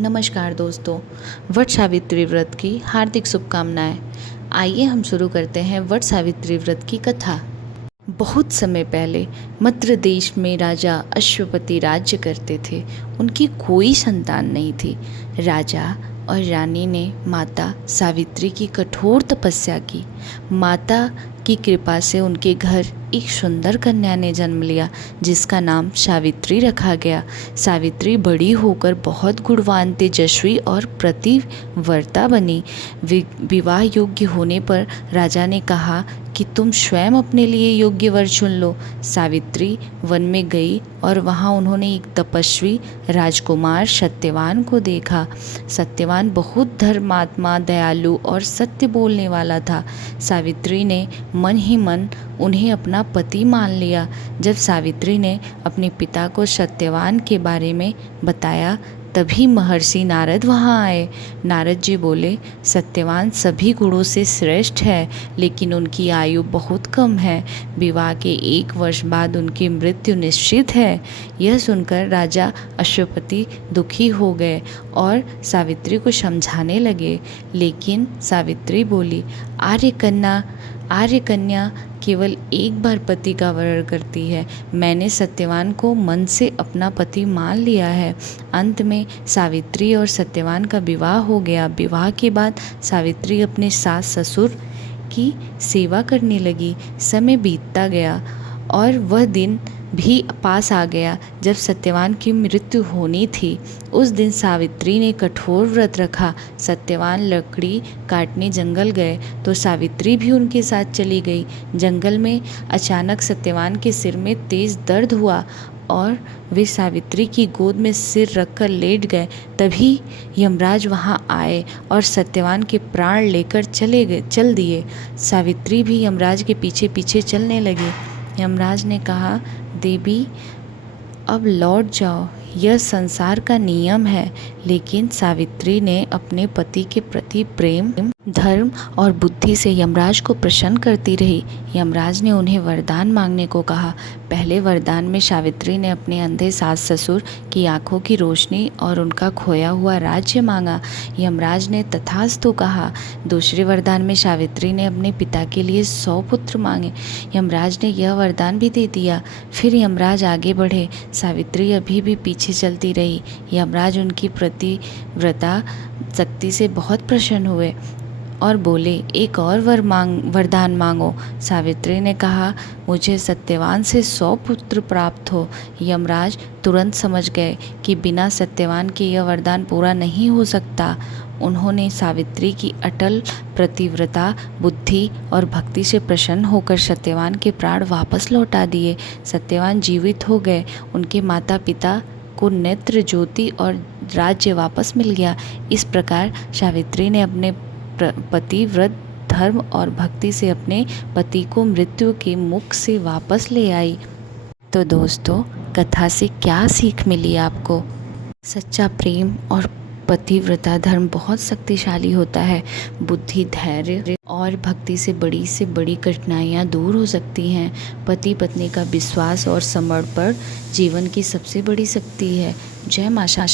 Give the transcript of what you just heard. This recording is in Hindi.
नमस्कार दोस्तों, वट सावित्री व्रत की हार्दिक शुभकामनाएं। आइए हम शुरू करते हैं वट सावित्री व्रत की कथा। बहुत समय पहले मद्र देश में राजा अश्वपति राज्य करते थे। उनकी कोई संतान नहीं थी। राजा और रानी ने माता सावित्री की कठोर तपस्या की। माता की कृपा से उनके घर एक सुंदर कन्या ने जन्म लिया, जिसका नाम सावित्री रखा गया। सावित्री बड़ी होकर बहुत गुणवान, तेजस्वी और पतिव्रता बनी। विवाह योग्य होने पर राजा ने कहा कि तुम स्वयं अपने लिए योग्य वर चुन लो। सावित्री वन में गई और वहाँ उन्होंने एक तपस्वी राजकुमार सत्यवान को देखा। सत्यवान बहुत धर्मात्मा, दयालु और सत्य बोलने वाला था। सावित्री ने मन ही मन उन्हें अपना पति मान लिया। जब सावित्री ने अपने पिता को सत्यवान के बारे में बताया, तभी महर्षि नारद वहाँ आए। नारद जी बोले, सत्यवान सभी गुणों से श्रेष्ठ है, लेकिन उनकी आयु बहुत कम है। विवाह के 1 वर्ष बाद उनकी मृत्यु निश्चित है। यह सुनकर राजा अश्वपति दुखी हो गए और सावित्री को समझाने लगे, लेकिन सावित्री बोली, आर्य कन्या केवल एक बार पति का वरण करती है। मैंने सत्यवान को मन से अपना पति मान लिया है। अंत में सावित्री और सत्यवान का विवाह हो गया। विवाह के बाद सावित्री अपने सास ससुर की सेवा करने लगी। समय बीतता गया और वह दिन भी पास आ गया जब सत्यवान की मृत्यु होनी थी। उस दिन सावित्री ने कठोर व्रत रखा। सत्यवान लकड़ी काटने जंगल गए तो सावित्री भी उनके साथ चली गई। जंगल में अचानक सत्यवान के सिर में तेज दर्द हुआ और वे सावित्री की गोद में सिर रखकर लेट गए। तभी यमराज वहां आए और सत्यवान के प्राण लेकर चल दिए। सावित्री भी यमराज के पीछे पीछे चलने लगी। यमराज ने कहा, देवी अब लौट जाओ, यह संसार का नियम है। लेकिन सावित्री ने अपने पति के प्रति प्रेम, धर्म और बुद्धि से यमराज को प्रसन्न करती रही। यमराज ने उन्हें वरदान मांगने को कहा। पहले वरदान में सावित्री ने अपने अंधे सास ससुर की आंखों की रोशनी और उनका खोया हुआ राज्य मांगा। यमराज ने तथास्तु कहा। दूसरे वरदान में सावित्री ने अपने पिता के लिए 100 पुत्र मांगे। यमराज ने यह वरदान भी दे दिया। फिर यमराज आगे बढ़े। सावित्री अभी भी पीछे चलती रही। यमराज उनकी पतिव्रता शक्ति से बहुत प्रसन्न हुए और बोले, एक और वरदान मांगो। सावित्री ने कहा, मुझे सत्यवान से 100 पुत्र प्राप्त हो। यमराज तुरंत समझ गए कि बिना सत्यवान के यह वरदान पूरा नहीं हो सकता। उन्होंने सावित्री की अटल पतिव्रता, बुद्धि और भक्ति से प्रसन्न होकर सत्यवान के प्राण वापस लौटा दिए। सत्यवान जीवित हो गए। उनके माता पिता को नेत्र ज्योति और राज्य वापस मिल गया। इस प्रकार सावित्री ने अपने पतिव्रत, धर्म और भक्ति से अपने पति को मृत्यु के मुख से वापस ले आई। तो दोस्तों, कथा से क्या सीख मिली आपको? सच्चा प्रेम और पतिव्रता धर्म बहुत शक्तिशाली होता है। बुद्धि, धैर्य और भक्ति से बड़ी कठिनाइयाँ दूर हो सकती हैं। पति पत्नी का विश्वास और समर्पण जीवन की सबसे बड़ी शक्ति है। जय माता।